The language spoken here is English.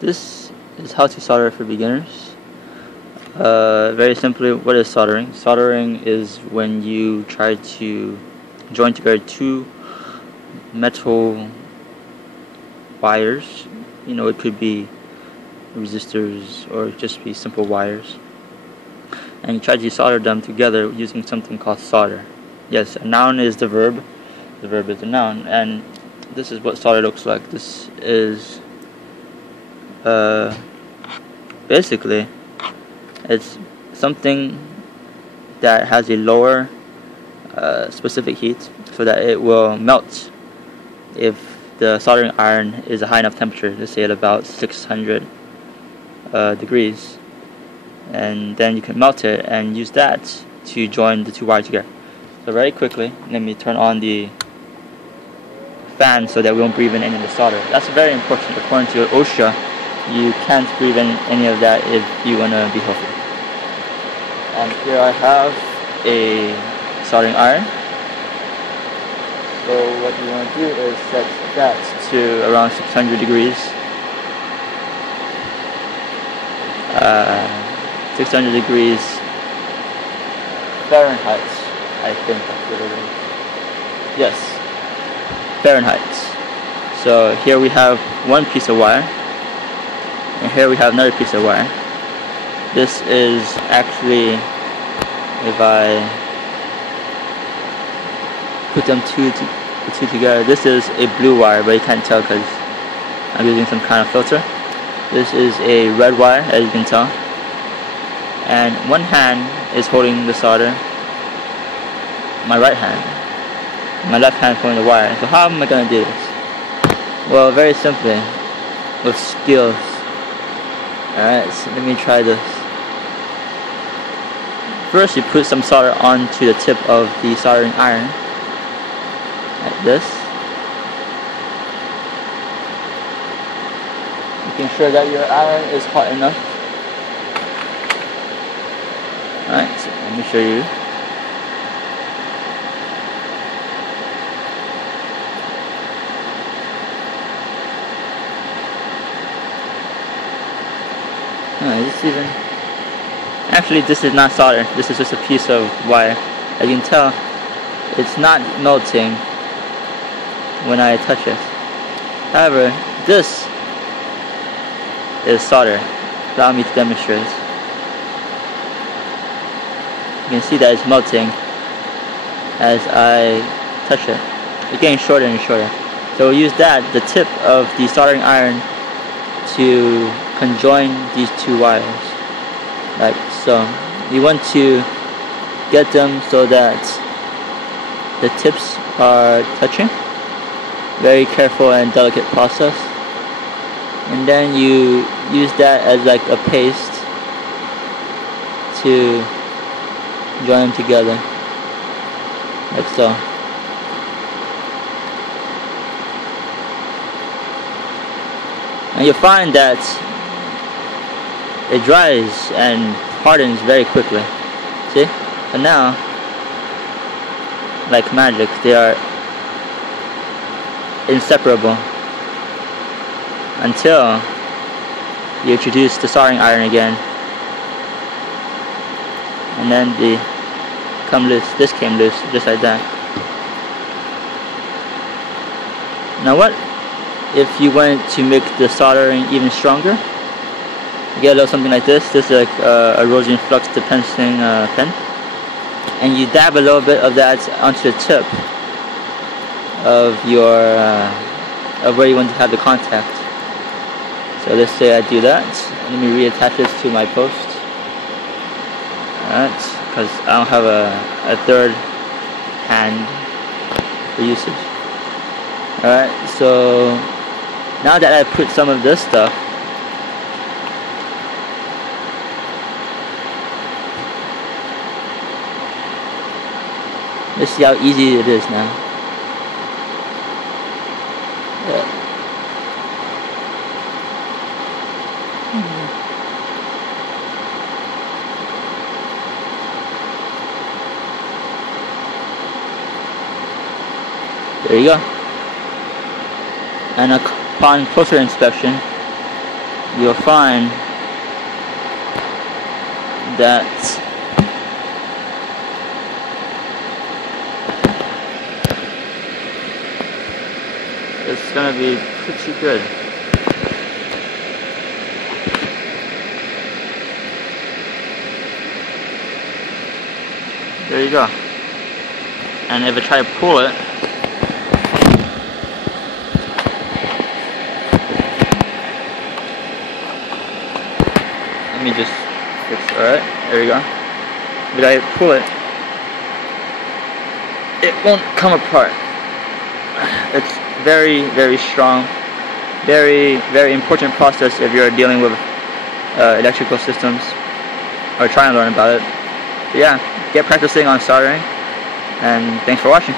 This is how to solder for beginners. Very simply, what is soldering? Soldering is when you try to join together two metal wires. You know, it could be resistors or just be simple wires. And you try to solder them together using something called solder. Yes, a noun is the verb. The verb is the noun. And this is what solder looks like. This is basically it's something that has a lower specific heat so that it will melt if the soldering iron is a high enough temperature, let's say at about 600 degrees, and then you can melt it and use that to join the two wires together. So very quickly, let me turn on the fan so that we won't breathe in any of the solder. That's very important. According to OSHA, you can't breathe in any of that if you want to be healthy. And here I have a soldering iron. So what you want to do is set that to around 600 degrees. 600 degrees Fahrenheit, I think that's what it is. Yes, Fahrenheit. So here we have one piece of wire, and here we have another piece of wire. This is actually, if I put them the two together, this is a blue wire, but you can't tell because I'm using some kind of filter. This is a red wire, as you can tell, and one hand is holding the solder, my right hand, my left hand is holding the wire. So how am I going to do this? Well, very simply, with skills. Alright, so let me try this. First, you put some solder onto the tip of the soldering iron, like this. Making sure that your iron is hot enough. Alright, so let me show you. Actually, this is not solder. This is just a piece of wire. As you can tell, it's not melting when I touch it. However, this is solder. Allow me to demonstrate. You can see that it's melting as I touch it. It's getting shorter and shorter. So we'll use that, the tip of the soldering iron, to conjoin these two wires, like so. You want to get them so that the tips are touching. Very careful and delicate process. And then you use that as like a paste to join them together, like so. And you'll find that it dries and hardens very quickly. See? And now, like magic, they are inseparable until you introduce the soldering iron again, and then they come loose. This came loose, just like that. Now what if you wanted to make the soldering even stronger? You get a little something like this. This is like a Rosian flux dispensing pen, and you dab a little bit of that onto the tip of your of where you want to have the contact. So let's say I do that. Let me reattach this to my post. Alright, because I don't have a third hand for usage. Alright, so now that I put some of this stuff, let's see how easy it is now. Yeah. There you go. And upon closer inspection, you'll find that it's gonna be pretty good. There you go. And if I try to pull it, let me just fix, alright, there you go. If I pull it, it won't come apart. It's very, very strong. Very, very important process if you're dealing with electrical systems or trying to learn about it. But yeah, get practicing on soldering, and thanks for watching.